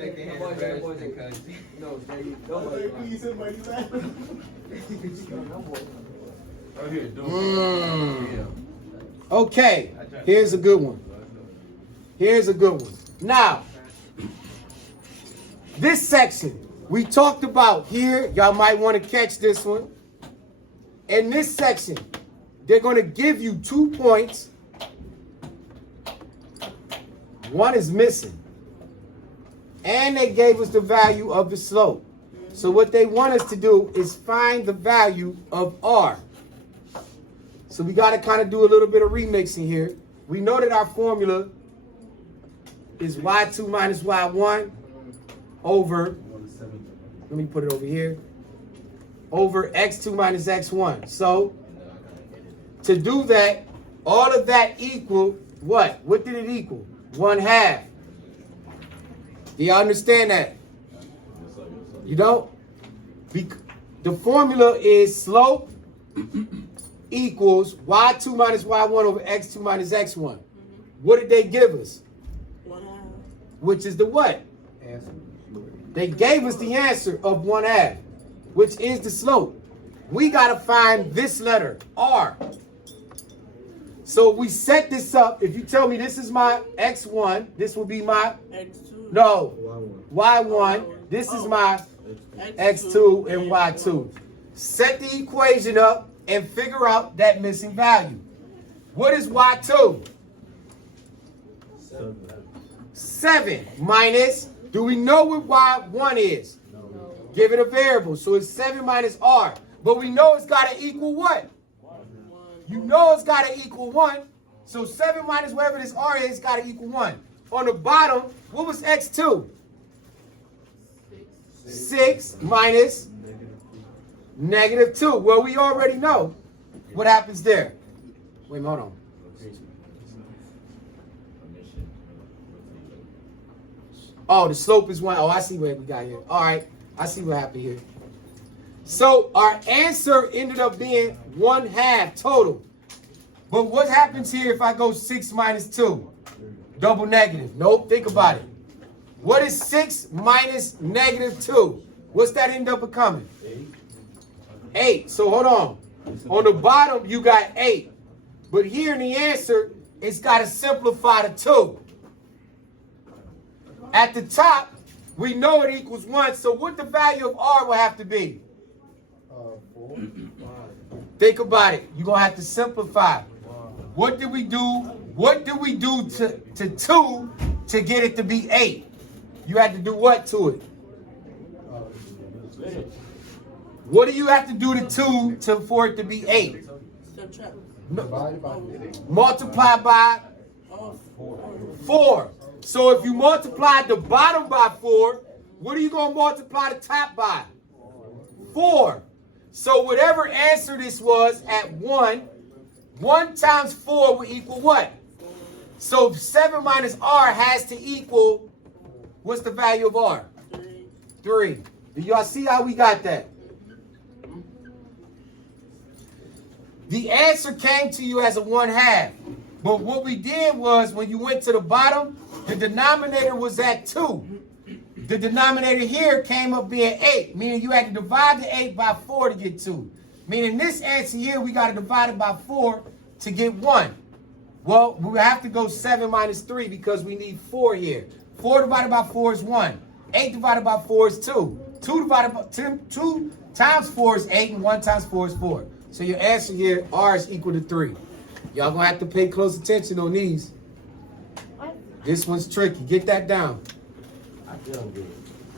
shake their hand because No, Okay, here's a good one. Here's a good one. Now, this section we talked about here, y'all might want to catch this one. In this section, they're going to give you 2 points. One is missing. And they gave us the value of the slope. So what they want us to do is find the value of R. So we got to kind of do a little bit of remixing here. We know that our formula is y2 minus y1 over, let me put it over here, over x2 minus x1. So to do that, all of that equal what? What did it equal? 1/2. Do y'all understand that? You don't? The formula is slope equals y2 minus y1 over x2 minus x1. What did they give us? 1/2. Which is the what? answer. They gave us the answer of 1/2, which is the slope. We got to find this letter, R. So we set this up. If you tell me this is my x1, this will be my, X2. no, y1. This is my x2 and y2. Set the equation up and figure out that missing value. What is y2? 7 minus, do we know what y1 is? No. Give it a variable. So it's 7 minus r. But we know it's got to equal what? 1. You know it's got to equal 1. So 7 minus whatever this r is got to equal 1. On the bottom, what was x2? 6 minus -2. Well, we already know what happens there. Wait a minute, hold on. Oh, the slope is 1. Oh, I see what we got here. All right, I see what happened here. So our answer ended up being 1/2 total. But what happens here if I go 6 minus 2? Double negative. Nope, think about it. What is 6 minus -2? What's that end up becoming? 8. So hold on. On the bottom, you got 8. But here in the answer, it's got to simplify to 2. At the top, we know it equals 1. So what the value of R will have to be? 4, 5. Think about it. You're going to have to simplify. What did we do? What did we do to 2 to get it to be 8? You had to do what to it? What do you have to do to 2 for it to be 8? Subtract. No, multiply by 4. So if you multiply the bottom by 4, what are you going to multiply the top by? 4. So whatever answer this was at 1, 1 times 4 will equal what? So 7 minus R has to equal, what's the value of R? 3. Do y'all see how we got that? The answer came to you as a 1/2. But what we did was, when you went to the bottom, the denominator was at 2. The denominator here came up being 8, meaning you had to divide the 8 by 4 to get 2. Meaning this answer here, we got to divide it by 4 to get 1. Well, we have to go 7 minus 3 because we need 4 here. 4 divided by 4 is 1. 8 divided by 4 is 2. 2 divided by 2 times 4 is 8, and 1 times 4 is 4. So your answer here, R is equal to 3. Y'all gonna have to pay close attention on these. This one's tricky. Get that down. I feel good.